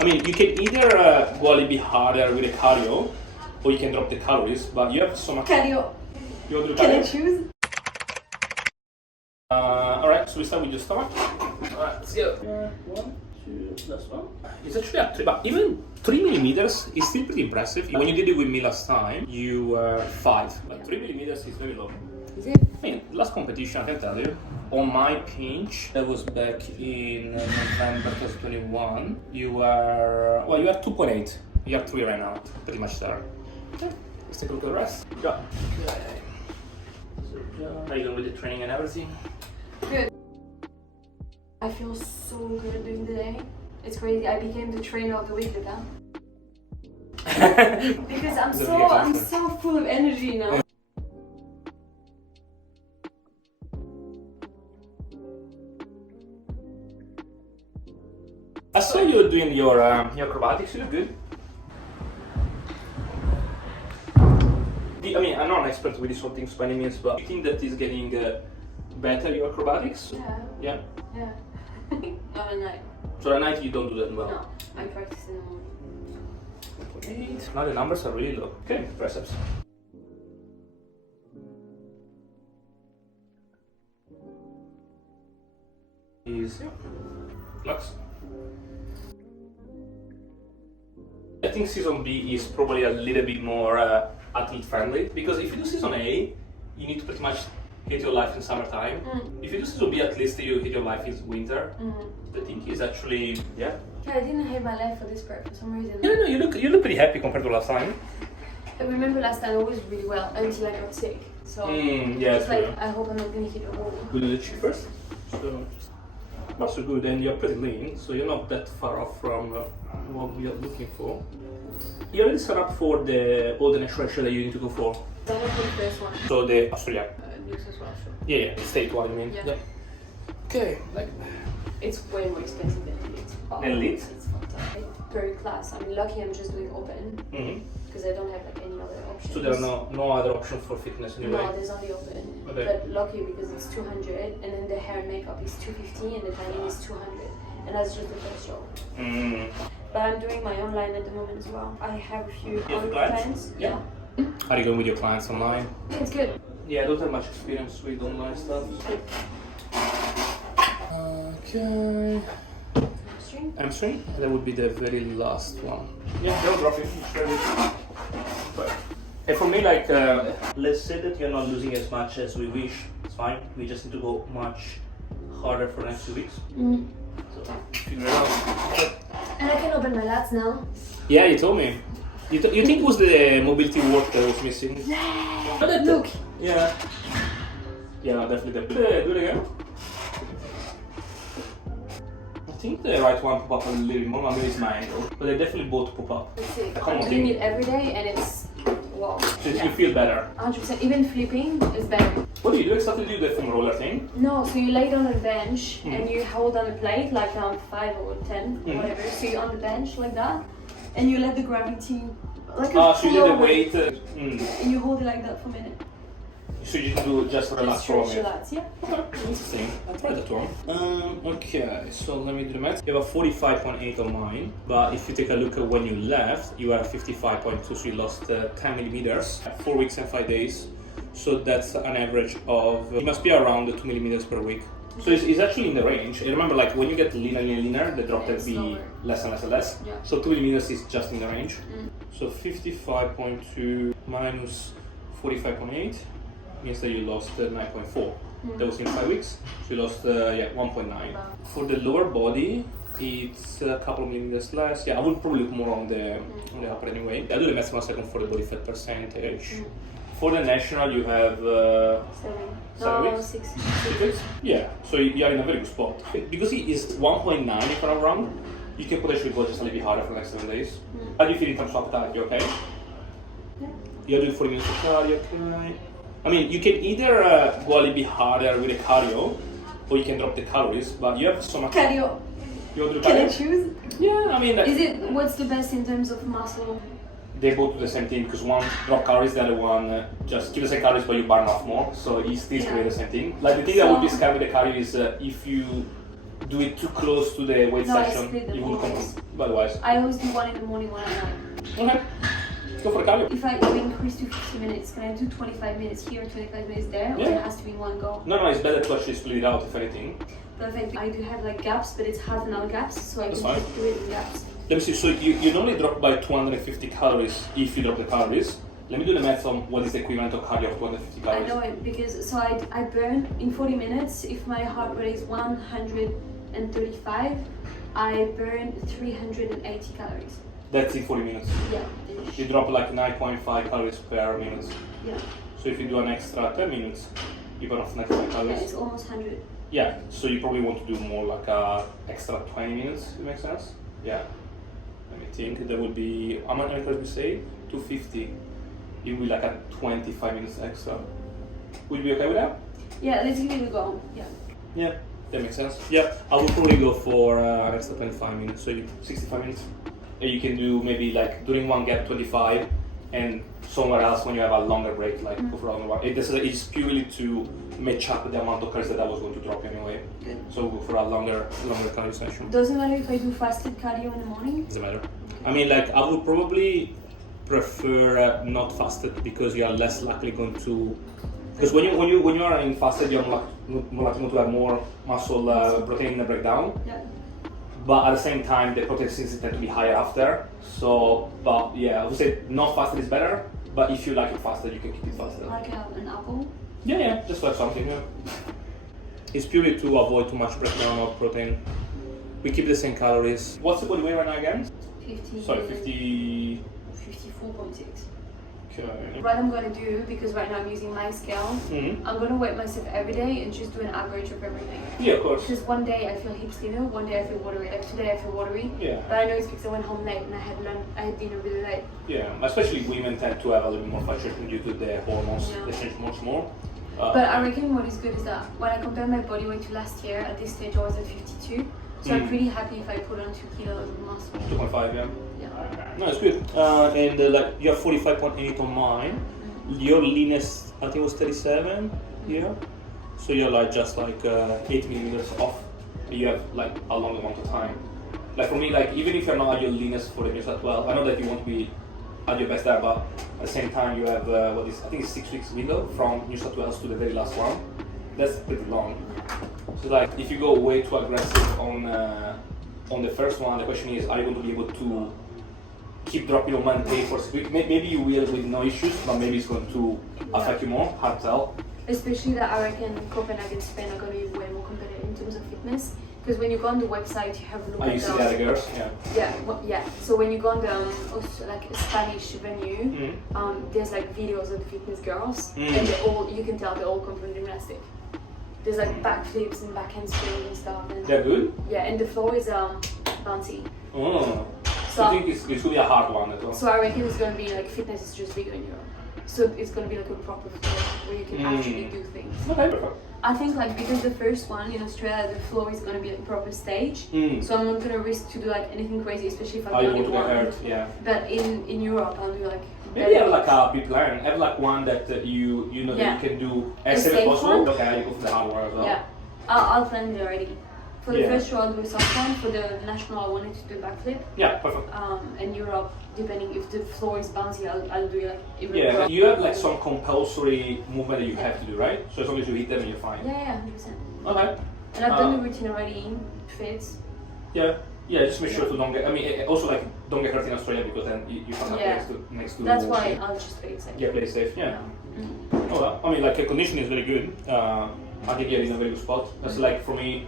I mean, you can either go a little bit harder with the cardio, or you can drop the calories, but you have so much... Cardio. You want to do Can I cardio? choose? Alright, so we start with your stomach. Alright, let's go. 1, 2, last one. It's actually up 3, but even 3 millimeters is still pretty impressive. When you did it with me last time, you were 5. But 3 millimeters is very low. Is it? I mean, last competition, I can tell you, on my pinch, that was back in November 2021, you were, well, you are 2.8. You are 3 right now, pretty much there. Okay, let's take a look at the rest. Go. Okay. So, how you doing with the training and everything? Good. I feel so good doing the day. It's crazy. I became the trainer of the week, Luca. Because I'm so full of energy now. I saw you doing your acrobatics. You look good. I mean, I'm not an expert with these sort of things by any means, but do you think that is getting better, your acrobatics? Yeah. Yeah? Not at night. So at night you don't do that well? No, I practice in the morning. 8. Now the numbers are really low. Okay, triceps. Is flux. I think season B is probably a little bit more athlete friendly, because if you do season A, you need to pretty much hit your life in summertime. If you do season B, at least you hit your life in winter. I think it's actually, yeah. Yeah, I didn't hate my life for this prep for some reason. Yeah, no, you look pretty happy compared to last time. I remember last time I was really well until I got sick. So Yeah, it's like, I hope I'm not gonna hit a wall. We'll do the cheek first. So that's so good, and you're pretty lean, so you're not that far off from what we are looking for. You already set up for all the next ratio that you need to go for. That was the first one. So the Australia. News as well, sure. Yeah, state one, I mean. Yeah. Okay, like it's way more expensive than Elite. Elite? It's fantastic. Per class. I mean, lucky I'm just doing open because I don't have like any other options. So there are no other options for fitness anyway? No, there's only open. Okay. But lucky because it's 200, and then the hair and makeup is 250, and the training is 200, and that's just the first show. But I'm doing my online at the moment as well. I have a few have clients. clients? Yeah. How are you going with your clients online? It's good. Yeah, I don't have much experience with online stuff. Okay. Hamstring? That would be the very last one. Yeah, don't drop it. And for me, like, let's say that you're not losing as much as we wish. It's fine. We just need to go much harder for the next 2 weeks. So figure it out. And I can open my lats now. Yeah, you told me. You think it was the mobility work that was missing? Yeah. But Look. Yeah. Yeah, no, definitely. Do it again. I think the right one pop up a little bit more. Maybe it's my angle, but they definitely both pop up. Let's see. Come on, I'm doing it every day, and it's wow. So you feel better. 100%. Even flipping is better. What do you do exactly? Do you do the foam roller thing? No, so you lay it on a bench and you hold on a plate like 5 or 10 or whatever. So you're on the bench like that, and you let the gravity like a so you do the weight. and you hold it like that for a minute. So you do just relax for a Stretch your minute. lats, yeah. Okay, interesting. I'll try that one. Okay, so let me do the math. You have a 45.8 on mine, but if you take a look at when you left, you are at 55.2, so you lost 10 millimeters, 4 weeks and 5 days. So that's an average of, it must be around 2 millimeters per week. So it's actually in the range. And remember, like when you get leaner and leaner, the drop will be lower. less and less and less. Yeah. So 2 millimeters is just in the range. So 55.2 minus 45.8 means that you lost 9.4. That was in 5 weeks. So you lost 1.9. Wow. For the lower body, it's a couple of millimeters less. Yeah, I would probably look more on the upper anyway. I'll do the math in a second for the body fat percentage. For the national, you have 7 weeks? 6. 6 weeks? Yeah, so you are in a very good spot. Because it is 1.9 if I'm not wrong, you can potentially go just a little bit harder for the next 7 days. How do you feel in terms of appetite? You okay? Yeah. You're doing 40 minutes of cardio, okay? I mean, you can either go a little bit harder with the cardio, or you can drop the calories, but you have so much... Cardio. You want to do Can I cardio? choose? Yeah, I mean... What's the best in terms of muscle? They both do the same thing, because one drop calories, the other one just keep the same calories, but you burn off more, so it still create the same thing. Like the thing that would be scary with the cardio is if you do it too close to the weight No, I session, split them you will come always. otherwise. I always do one in the morning, one at night. Okay. Go for a cardio. If I increase to 50 minutes, can I do 25 minutes here, 25 minutes there, or Yeah. it has to be in one go? No, it's better to actually split it out if anything. Perfect. I do have like gaps, but it's half an hour gaps, so I That's can fine. just do it in gaps. Let me see, so you normally drop by 250 calories if you drop the calories. Let me do the math on what is the equivalent of cardio of 250 I calories. know it because I burn in 40 minutes. If my heart rate is 135, I burn 380 calories. That's in 40 minutes. Yeah. You drop like 9.5 calories per minute. Yeah. So if you do an extra 10 minutes, you burn off 95 Yeah, calories. it's almost 100. Yeah, so you probably want to do more like extra 20 minutes, it makes sense? Yeah. Let me think, that would be, how many calories we say? 250. It would be like a 25 minutes extra. Would you be okay with that? Yeah, let's give it a go. Yeah. Yeah, that makes sense. Yeah, I would probably go for an extra 25 minutes, so 65 minutes. And you can do maybe like during one gap 25 and somewhere else when you have a longer break, like go for a longer one. It's purely to match up the amount of calories that I was going to drop anyway. Good. So go for a longer calorie session. Doesn't matter if I do fasted cardio in the morning? Doesn't matter. I mean, like I would probably prefer not fasted because you are less likely going to. Because when you are in fasted, you're more likely to have more muscle protein breakdown. Yeah. But at the same time, the protein synthesis tend to be higher after. So, but yeah, I would say not fasted is better. But if you like it fasted, you can keep it fasted. Like an apple? Yeah, just like something. Yeah. It's purely to avoid too much breakdown of protein. We keep the same calories. What's the body weight right now again? 50. Sorry, 50. 54.6. Okay. What I'm gonna do, because right now I'm using my scale, Mm-hmm. I'm gonna weigh myself every day and just do an average of everything. Yeah, of course. Because one day I feel heaps thinner, one day I feel watery. Like today I feel watery. Yeah. But I know it's because I went home late and I had dinner really late. Yeah, especially women tend to have a little bit more fluctuation due to the hormones. Yeah. They change much more. But I reckon what is good is that when I compare my body weight to last year, at this stage I was at 52. So I'm pretty happy if I put on 2 kilos of muscle. 2.5, yeah. Yeah. No, it's good. And like you have 45.8 on mine. Your leanest, I think, was 37. Yeah. So you're like just like 8 millimeters off. You have like a long amount of time. Like for me, like even if you're not at your leanest for the New South 12, I know that you won't be at your best there, but at the same time you have I think it's 6 weeks window from New South Wales to the very last one. That's pretty long. So like if you go way too aggressive on the first one, the question is, are you going to be able to keep dropping or maintain for 6 weeks? Maybe you will with no issues, but maybe it's going to affect you more. Hard to tell. Especially that I reckon Copenhagen and Spain are going to be way more competitive in terms of fitness. Because when you go on the website, you have look You see the other girls, yeah. Yeah. So when you go on the also like a Spanish venue, there's like videos of the fitness girls, and they all, you can tell they all come from gymnastic. There's like backflips and backhand springs and stuff. And They're good? yeah, and the floor is bouncy. Oh. So I think it's going to be a hard one as well. So I reckon it's going to be like fitness is just bigger in Europe. So it's going to be like a proper floor where you can actually do things. Okay, perfect. I think like because the first one in Australia, the floor is going to be like a proper stage. So I'm not going to risk to do like anything crazy, especially if I You only want to get one. hurt, yeah. But in Europe, I'll do like. Maybe have like a big plan. Have like one that you know that you can do as safe as safe possible. one? Okay, you go for the hard one as well. Yeah, I'll plan it already. For the Yeah. first show, I'll do a soft one. For the national, I wanted to do a backflip. Yeah, perfect. And Europe, depending if the floor is bouncy, I'll do like even. Yeah, you have like some compulsory movement that you have to do, right? So as long as you hit them, you're fine. Yeah, 100%. Okay. And I've done the routine already. Fits. Yeah, just make sure to don't get. I mean, also like don't get hurt in Australia because then you can't have next to. That's why I'll just play it safe. Yeah, play safe. Yeah. Oh well, I mean, like condition is very good. I think you're in a very good spot. That's like for me.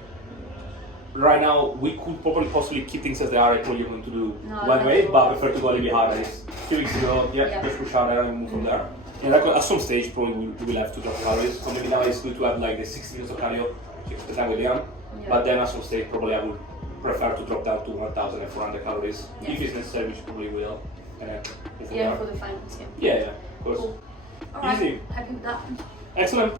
Right now, we could probably possibly keep things as they are. What you're going to do one way, but I prefer to go a little bit harder. It's 2 weeks ago, just push harder and move from there. And like, at some stage, probably we will have to drop calories. So maybe now it's good to have like the 60 minutes of cardio, 60% with Liam. But then at some stage, probably I would prefer to drop down to 1,400 calories if it's necessary, which probably will. For the finals, Yeah, of course. Cool. Alright, Easy. happy with that. Excellent.